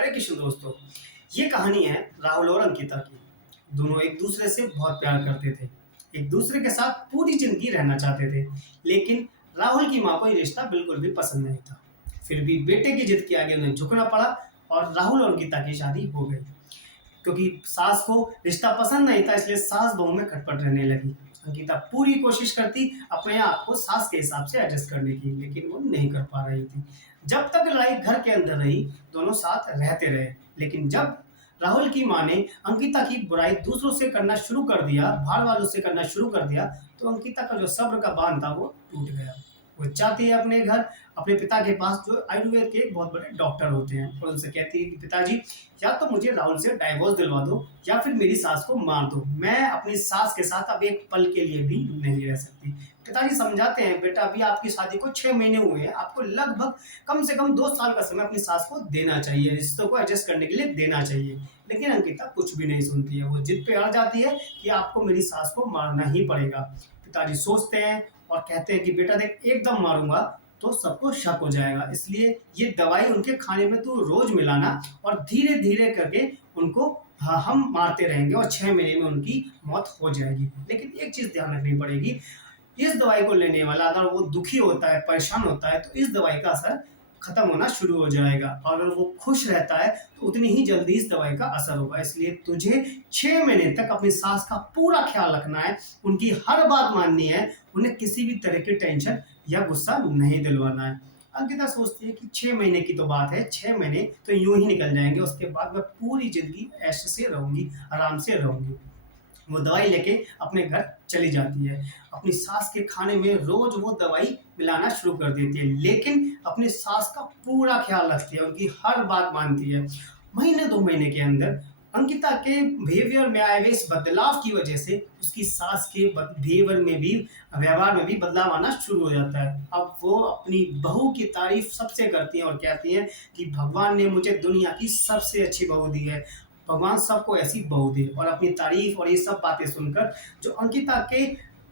हरे कृष्ण दोस्तों। ये कहानी है राहुल और अंकिता की। दोनों एक दूसरे से बहुत प्यार करते थे, एक दूसरे के साथ पूरी जिंदगी रहना चाहते थे। लेकिन राहुल की माँ को ये रिश्ता बिल्कुल भी पसंद नहीं था। फिर भी बेटे की जिद के आगे उन्हें झुकना पड़ा और राहुल और अंकिता की शादी हो गई। क्योंकि सास को रिश्ता पसंद नहीं था, इसलिए सास बहू में खटपट रहने लगी। अंकिता पूरी कोशिश करती अपने आप को सास के हिसाब से एडजस्ट करने की, लेकिन वो नहीं कर पा रही थी। जब तक लड़ाई घर के अंदर रही, दोनों साथ रहते रहे। लेकिन जब राहुल की माँ ने अंकिता की बुराई दूसरों से करना शुरू कर दिया, बाहर वालों से करना शुरू कर दिया, तो अंकिता का जो सब्र का बांध था वो टूट गया। वो चाहती है अपने घर, अपने पिता के पास, जो आयुर्वेद के बहुत बड़े डॉक्टर होते हैं, और उनसे कहती है कि पिताजी, या तो मुझे राहुल से डाइवोर्स दिलवा दो या फिर मेरी सास को मार दो। मैं अपनी सास के साथ अब एक पल के लिए भी नहीं रह सकती। पिताजी समझाते हैं, बेटा अभी आपकी शादी को 6 महीने हुए हैं, आपको लगभग कम से कम 2 साल का समय अपनी सास को देना चाहिए, रिश्तों को एडजस्ट करने के लिए देना चाहिए। लेकिन अंकिता कुछ भी नहीं सुनती है। वो जिद पे अड़ जाती है कि आपको मेरी सास को मारना ही पड़ेगा। पिताजी सोचते हैं और कहते हैं कि बेटा देख, एकदम मारूंगा तो सबको शक हो जाएगा, इसलिए ये दवाई उनके खाने में तू रोज मिलाना और धीरे धीरे करके उनको हम मारते रहेंगे और 6 महीने में उनकी मौत हो जाएगी। लेकिन एक चीज ध्यान रखनी पड़ेगी, इस दवाई को लेने वाला अगर वो दुखी होता है, परेशान होता है, तो इस दवाई का असर खत्म होना शुरू हो जाएगा, और अगर वो खुश रहता है तो उतनी ही जल्दी इस दवाई का असर होगा। इसलिए तुझे 6 महीने तक अपनी सास का पूरा ख्याल रखना है, उनकी हर बात माननी है, उन्हें किसी भी तरह की टेंशन या गुस्सा नहीं दिलवाना है। अंकिता सोचती है कि 6 महीने की तो बात है, 6 महीने तो यूं ही निकल जाएंगे, उसके बाद मैं पूरी जिंदगी ऐसे से रहूंगी, आराम से रहूंगी। वो दवाई लेके अपने घर चली जाती है। अपनी सास के खाने में रोज वो दवाई मिलाना शुरू कर देती है, लेकिन अपनी सास का पूरा ख्याल रखती है, उनकी हर बात मानती है। महीने 2 महीने के अंदर अंकिता के बिहेवियर में आए हुए इस बदलाव की वजह से उसकी सास के बिहेवियर में भी, व्यवहार में भी बदलाव आना शुरू हो जाता है। अब वो अपनी बहू की तारीफ सबसे करती हैं और कहती हैं कि भगवान ने मुझे दुनिया की सबसे अच्छी बहू दी है, भगवान सबको ऐसी बहू दे। और अपनी तारीफ और ये सब बातें सुनकर जो अंकिता के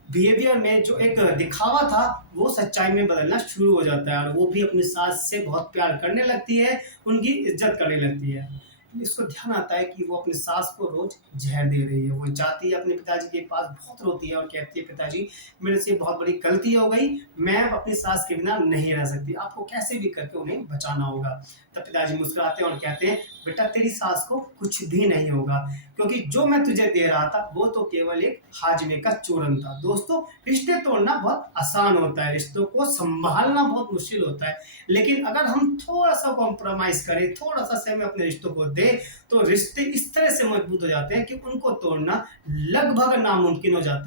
बिहेवियर में जो एक दिखावा था, वो सच्चाई में बदलना शुरू हो जाता है, और वो भी अपनी सास से बहुत प्यार करने लगती है, उनकी इज्जत करने लगती है। इसको ध्यान आता है कि वो अपनी सास को रोज जहर दे रही है। वो जाती है अपने पिताजी के पास, बहुत रोती है और कहती है, पिताजी मेरे से बहुत बड़ी गलती हो गई, मैं अपनी सास के बिना नहीं रह सकती, आपको कैसे भी करके उन्हें बचाना होगा। तब पिताजी मुस्कुराते हैं और कहते हैं, बेटा तेरी सास को कुछ भी नहीं होगा, क्योंकि जो मैं तुझे दे रहा था वो तो केवल एक हाजमे का चूरन था। दोस्तों, रिश्ते तोड़ना बहुत आसान होता है, रिश्तों को संभालना बहुत मुश्किल होता है, लेकिन अगर हम थोड़ा सा कॉम्प्रोमाइज करें, थोड़ा सा समय अपने रिश्तों को दे, तो रिश्ते इस तरह से मजबूत हो जाते हैं कि उनको तोड़ना लगभग नामुमकिन हो जाता है।